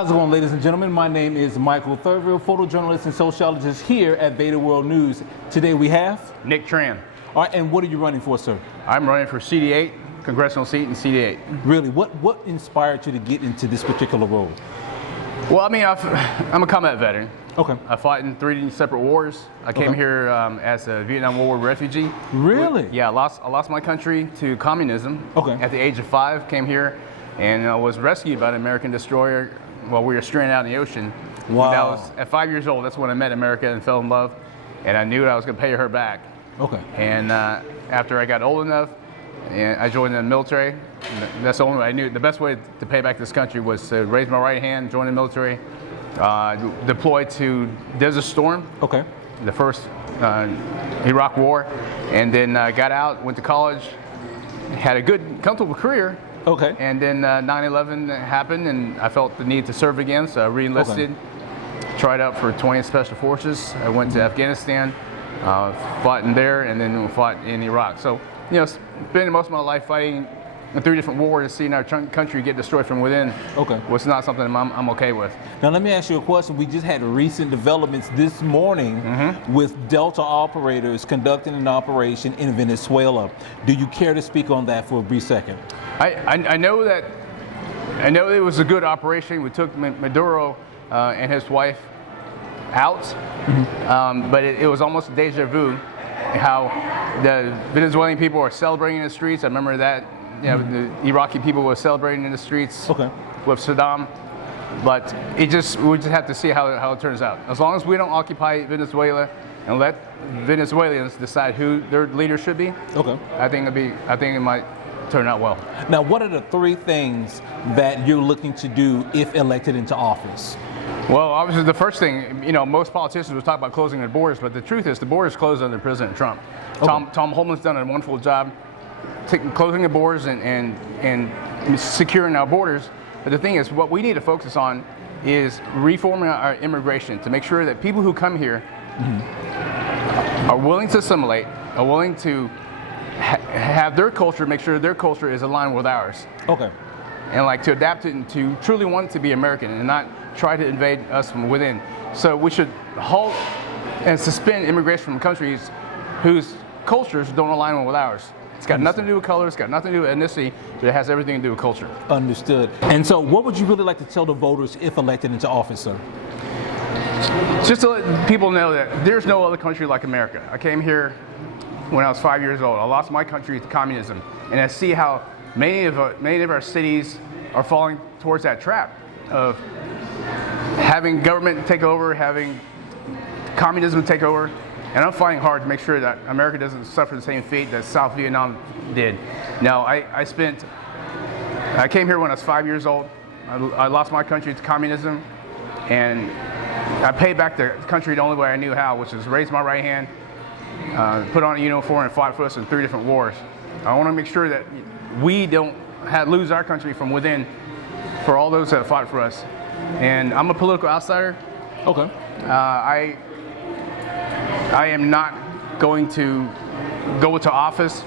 How's it going, ladies and gentlemen? My name is Michael Thurville, photojournalist and sociologist here at VEDA World News. Today we have Nick Tran. All right, and what are you running for, sir? I'm running for CD8, congressional seat in CD8. Really, what inspired you to get into this particular role? Well, I mean, I'm a combat veteran. Okay. I fought in 3 separate wars. I came here as a Vietnam War refugee. Really? Yeah, I lost my country to communism. Okay. At the age of 5, came here and was rescued by an American destroyer while we were stranded out in the ocean. Wow. That was, at 5 years old, that's when I met America and fell in love. And I knew I was going to pay her back. Okay. And after I got old enough, I joined the military. That's the only way I knew. The best way to pay back this country was to raise my right hand, join the military, deploy to Desert Storm. Okay. The first Iraq War, and then got out, went to college, had a good, comfortable career. Okay. And then 9/11 happened, and I felt the need to serve again, so I re-enlisted. Tried out for 20th Special Forces. I went to Afghanistan, fought in there, and then fought in Iraq. So, you know, spending most of my life fighting in 3 different wars, seeing our country get destroyed from within was not something I'm okay with. Now let me ask you a question. We just had recent developments this morning with Delta operators conducting an operation in Venezuela. Do you care to speak on that for a brief second? I know that it was a good operation. We took Menudo and his wife out, but it was almost deja vu how the Venezuelan people are celebrating in the streets. I remember that. You know, the Iraqi people were celebrating in the streets with Saddam, but we just have to see how it turns out. As long as we don't occupy Venezuela and let Venezuelans decide who their leader should be, I think it might turn out well. Now, what are the 3 things that you're looking to do if elected into office? Well, obviously the first thing, you know, most politicians will talk about closing their borders, but the truth is the borders closed under President Trump. Tom Homan's done a wonderful job closing the borders and securing our borders. But the thing is, what we need to focus on is reforming our immigration to make sure that people who come here are willing to assimilate, are willing to have their culture, make sure their culture is aligned with ours. And like to adapt it and to truly want to be American and not try to invade us from within. So we should halt and suspend immigration from countries whose cultures don't align with ours. It's got nothing to do with color, it's got nothing to do with ethnicity, but it has everything to do with culture. Understood. And so what would you really like to tell the voters if elected into office, sir? Just to let people know that there's no other country like America. I came here when I was 5 years old. I lost my country to communism. And I see how many of our cities are falling towards that trap of having government take over, having communism take over. And I'm fighting hard to make sure that America doesn't suffer the same fate that South Vietnam did. Now, I came here when I was 5 years old. I lost my country to communism, and I paid back the country the only way I knew how, which is raise my right hand, put on a uniform, and fight for us in 3 different wars. I want to make sure that we don't lose our country from within for all those that fought for us. And I'm a political outsider. I am not going to go into office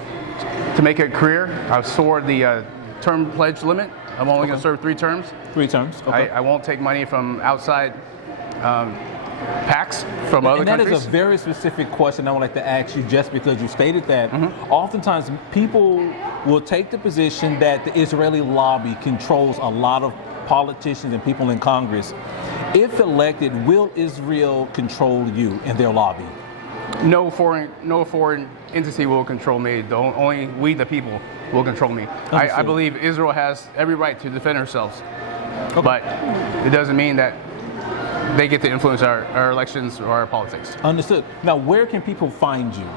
to make a career. I've soared the term pledge limit. I'm only going to serve 3 terms. 3 terms. I won't take money from outside PACs from other countries. That is a very specific question I would like to ask you just because you stated that. Oftentimes people will take the position that the Israeli lobby controls a lot of politicians and people in Congress. If elected, will Israel control you and their lobby? No foreign entity will control me. Only we, the people, will control me. I believe Israel has every right to defend ourselves, but it doesn't mean that they get to influence our elections or our politics. Understood. Now, where can people find you?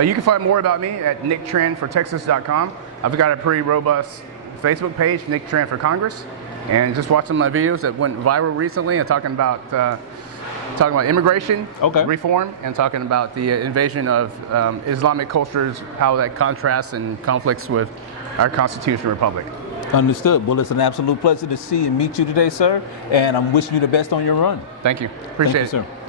You can find more about me at nicktranfortexas.com. I've got a pretty robust Facebook page, Nick Tran for Congress, and just watch some of my videos that went viral recently and talking about immigration reform and talking about the invasion of Islamic cultures, how that contrasts and conflicts with our constitutional republic. Understood. Well, it's an absolute pleasure to see and meet you today, sir, and I'm wishing you the best on your run. Thank you. Appreciate it. Thank you, sir.